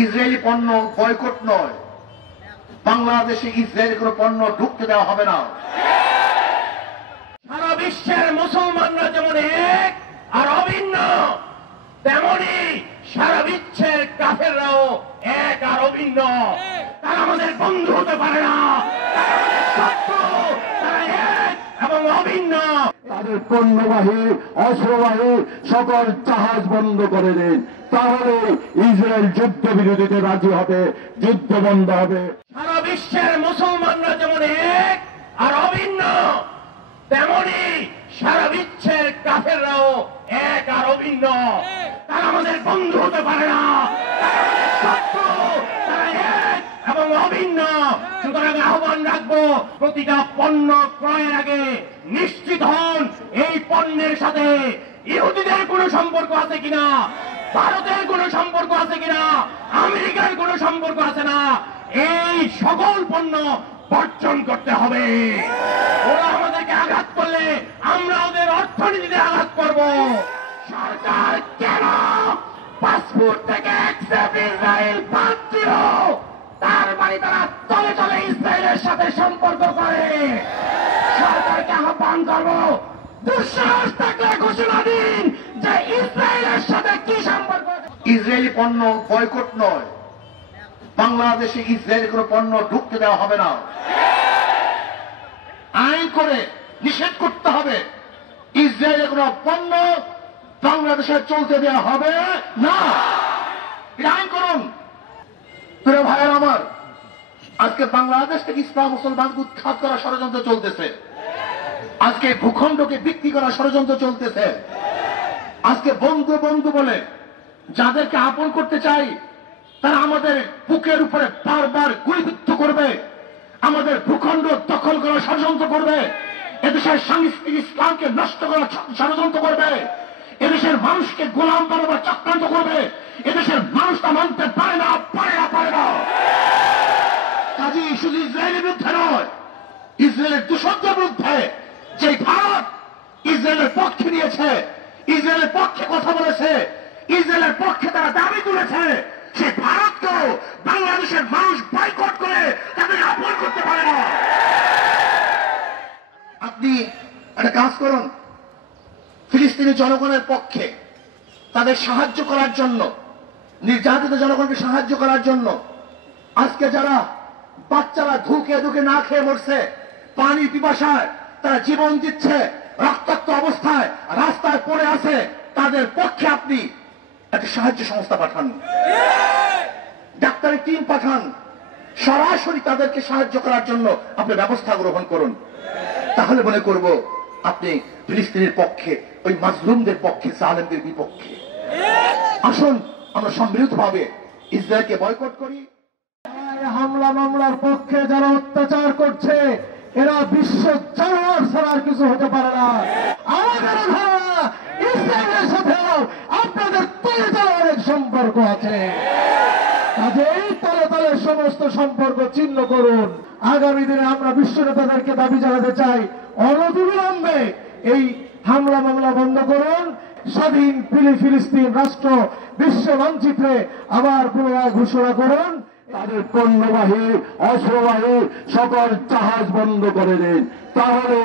Israeli পণ্য boycott নয়, বাংলাদেশে ইসরায়েলি কোনো পণ্য ঢুকতে দেওয়া হবে না। সারা বিশ্বের মুসলমানরা যেমন এক আর অভিন্ন, তেমনি সারা বিশ্বের কাফেররাও এক আর অভিন্ন। তারা আমাদের বন্ধু হতে পারে না, তারা আমাদের শত্রু, তারা এক এবং অভিন্ন। তাদের পণ্যবাহী অস্ত্রবাহী সকল জাহাজ বন্ধ করে দিন, তাহলে ইসরায়েল যুদ্ধ বিরতিতে রাজি হবে, যুদ্ধ বন্ধ হবে। সারা বিশ্বের মুসলমানরা যেমন এক আর অভিন্ন, তেমনি সারা বিশ্বের কাফেররাও এক আর অভিন্ন। তারা আমাদের বন্ধু হতে পারে না, তারা আমাদের শত্রু, তারা এক এবং অভিন্ন। সুতরাং আহ্বান রাখবো, প্রতিটা পণ্য ক্রয়ের আগে নিশ্চিত হন এই পণ্যের সাথে ইহুদিদের কোনো সম্পর্ক আছে কিনা, ভারতের কোনো সম্পর্ক আছে কিনা, আমেরিকার কোনো সম্পর্ক আছে না। এই সকল পণ্য বর্জন করতে হবে। ওরা আমাদেরকে আঘাত করলে আমরা ওদের অর্থনীতিতে আঘাত করব। সরকার কেন পাসপোর্ট থেকে অ্যাকসেপ্ট ইসরায়েল বাদ দিল? তার মানে তারা চলে চলে ইসরায়েলের সাথে সম্পর্ক করে। সরকারকে আহ্বান করব, দুঃসাহস থাকলে ঘোষণা দিন যে ইসরায়েলের সাথে কি সম্পর্ক। ইসরায়েলি পণ্য বয়কট নয়, বাংলাদেশে ইসরায়েলি কোনো পণ্য ঢুকতে দেওয়া হবে না। আইন করে নিষেধ করতে হবে, ইসরায়েলের কোনো পণ্য বাংলাদেশে চলতে দেওয়া হবে না। এটা আইন করুন। প্রিয় ভাইয়ের আমার, আজকে বাংলাদেশ থেকে ইসলাম মুসলমানকে উৎখাত করার ষড়যন্ত্র চলতেছে। আজকে ভূখণ্ডকে বিক্রি করার ষড়যন্ত্র চলতেছে। আজকে বন্ধু বন্ধু বলে যাদেরকে আপন করতে চাই, তারা আমাদের বুকের উপরে বারবার গুলিবিদ্ধ করবে, আমাদের ভূখণ্ড দখল করার ষড়যন্ত্র করবে, এদেশের সাংস্কৃতিক ইসলামকে নষ্ট করার ষড়যন্ত্র করবে, এদেশের মানুষকে গোলাম বানাবার চক্রান্ত করবে। এদেশের মানুষ তা মানতে পারে না, পারে না, পারে না। কাজী শুধু ইসরায়েলের বিরুদ্ধে নয়, ইসরায়েলের দূষণদের বিরুদ্ধে যে ভারত ইসরায়েলের পক্ষে নিয়েছে, ইসরায়েলের পক্ষে কথা বলেছে, ইসরায়েলের পক্ষে তারা দাবি তুলেছে, সেই ভারতকেও বাংলাদেশের মানুষ বয়কট করে তাদের আপন করতে পারে না। আপনি একটা কাজ করুন, ফিলিস্তিনি জনগণের পক্ষে তাদের সাহায্য করার জন্য, নির্যাতিত জনগণকে সাহায্য করার জন্য, আজকে যারা বাচ্চারা ধুকে ধুকে না খেয়ে মরছে, পানি পিপাসায় তারা জীবন দিচ্ছে, রক্তাক্ত অবস্থায় রাস্তায় পড়ে আছে, তাদের পক্ষে আপনি একটা সাহায্য সংস্থা পাঠান, ডাক্তারের টিম পাঠান, সরাসরি তাদেরকে সাহায্য করার জন্য আপনি ব্যবস্থা গ্রহণ করুন। তাহলে মনে করব আপনি ফিলিস্তিনের পক্ষে, ওই মাজলুমদের পক্ষে, জালেমদের বিপক্ষে। আসুন আমরা সম্মিলিতভাবে ইসরায়েলকে বয়কট করি। হামলা মামলার পক্ষে যারা অত্যাচার করছে, এরা বিশ্ব জানোয়ার ছাড়া কিছু হতে পারে না। আমাদের ধারণা ইসরায়েলের সাথেও আপনাদের তলে তলে অনেক সম্পর্ক আছে। কাজেই তলে তলে সমস্ত সম্পর্ক ছিন্ন করুন। আগামী দিনে আমরা বিশ্ব নেতাদেরকে দাবি জানাতে চাই, অনতিবিলম্বে এই হামলা মামলা বন্ধ করুন। স্বাধীন ফিলিস্তিন রাষ্ট্র বিশ্ব মানচিত্রে আবার পুনরায় ঘোষণা করুন। তাদের পণ্যবাহী অস্ত্রবাহী সকল জাহাজ বন্ধ করে দিন, তাহলে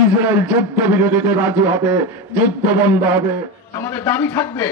ইসরায়েল যুদ্ধ বিরতিতে রাজি হবে, যুদ্ধ বন্ধ হবে। আমাদের দাবি থাকবে